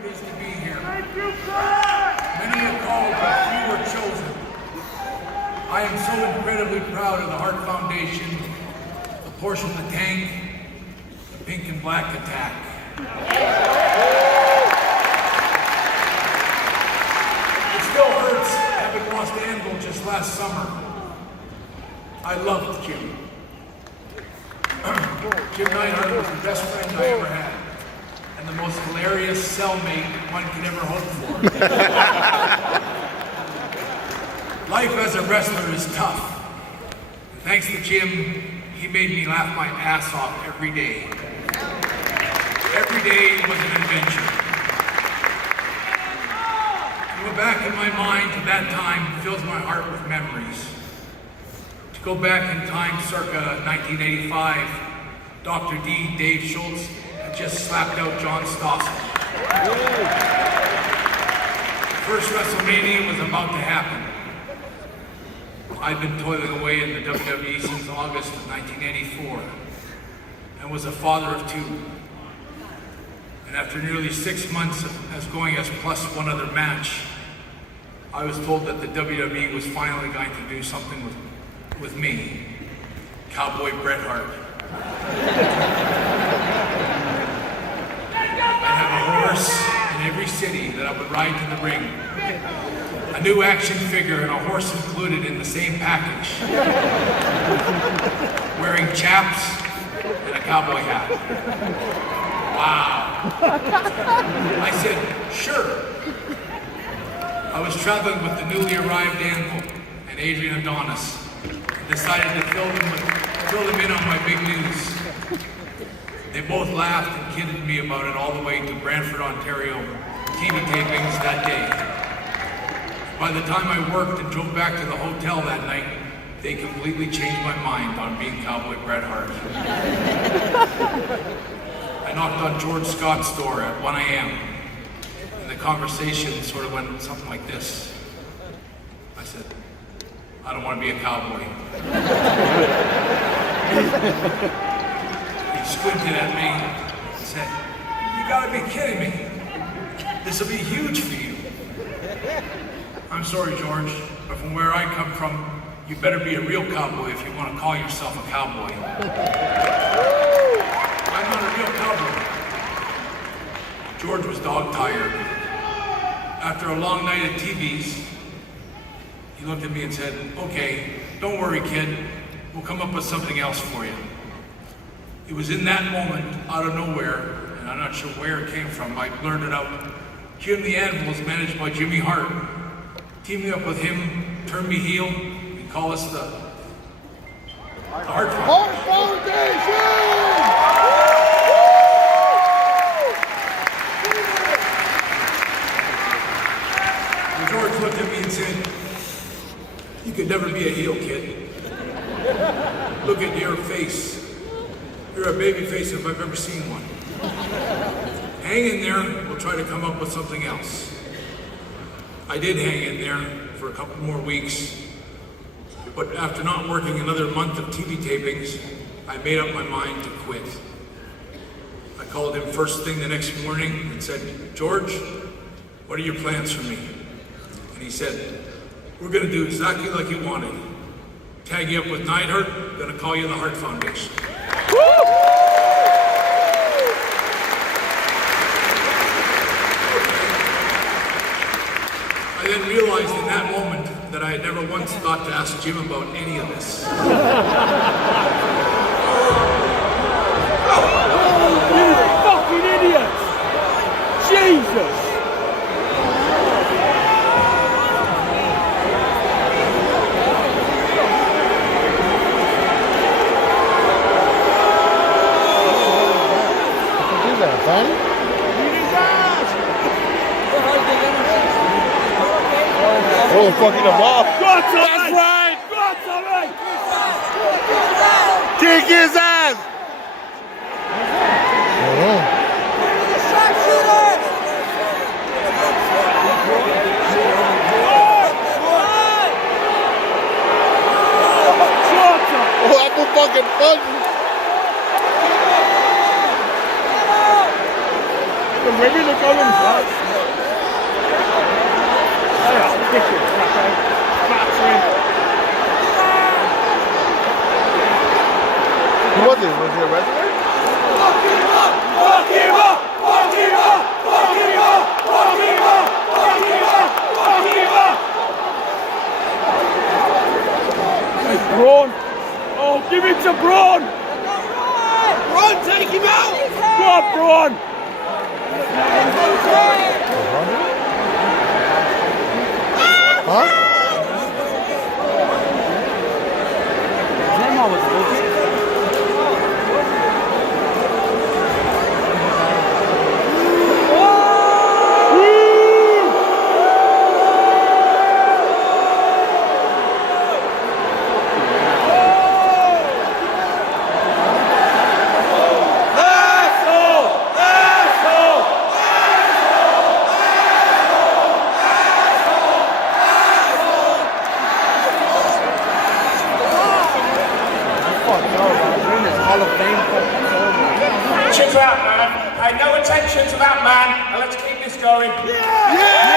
it is to be here. Many are called, but few are chosen. I am so incredibly proud of the Hart Foundation, the Porsche the Tank, the Pink and Black Attack. It still hurts having lost Anvil just last summer. I loved Jim. Jim Neidhart was the best friend I ever had, and the most hilarious cellmate one could ever hope for. Life as a wrestler is tough. Thanks to Jim, he made me laugh my ass off every day. Every day was an adventure. To go back in my mind to that time fills my heart with memories. To go back in time circa 1985, Dr. D, Dave Schultz, had just slapped out John Stossel. First WrestleMania was about to happen. I'd been toiling away in the WWE since August of 1984 and was a father of two. And after nearly 6 months as going as plus one other match, I was told that the WWE was finally going to do something with me, Cowboy Bret Hart. I'd have a horse in every city that I would ride to the ring. A new action figure and a horse included in the same package. Wearing chaps and a cowboy hat. Wow. I said, sure. I was traveling with the newly arrived Anvil and Adrian Adonis. Decided to fill them in on my big news. They both laughed and kidded me about it all the way to Brantford, Ontario, TV tapings that day. By the time I worked and drove back to the hotel that night, they completely changed my mind on being Cowboy Bret Hart. I knocked on George Scott's door at 1 a.m. and the conversation sort of went something like this. I said, I don't want to be a cowboy. He squinted at me and said, you gotta be kidding me. This will be huge for you. I'm sorry, George, but from where I come from, you better be a real cowboy if you want to call yourself a cowboy. I'm not a real cowboy. George was dog-tired. After a long night at TV's, he looked at me and said, okay, don't worry, kid. We'll come up with something else for you. It was in that moment, out of nowhere, and I'm not sure where it came from, I blurted out, Jim the Anvil is managed by Jimmy Hart. Teaming up with him, turn me heel, and call us the Hart Foundation! And George looked at me and said, you could never be a heel, kid. Look at your face. You're a baby face if I've ever seen one. Hang in there, we'll try to come up with something else. I did hang in there for a couple more weeks, but after not working another month of TV tapings, I made up my mind to quit. I called him first thing the next morning and said, George, what are your plans for me? And he said, we're gonna do exactly like you wanted. Tag you up with Neidhart, gonna call you the Hart Foundation. I then realized in that moment that I had never once thought to ask Jim about any of this. You fucking idiot! Jesus! Oh, fucking him off. That's right. Kick his ass. Oh, I'm a fucking punch. heavy the Collins was. Oh, kicking crap out. Battering. Who was it? Was it a resident? Fuck him up! Fuck him up! Fuck him up! Fuck him up! Fuck him up! Fuck him up! Fuck him up! Hey, Browne! Oh, give it to Browne! Browne, take him out! Go on, Browne! Huh? Grandma was looking. Attention to that man. Pay no attention to that man, and let's keep this going. Yeah!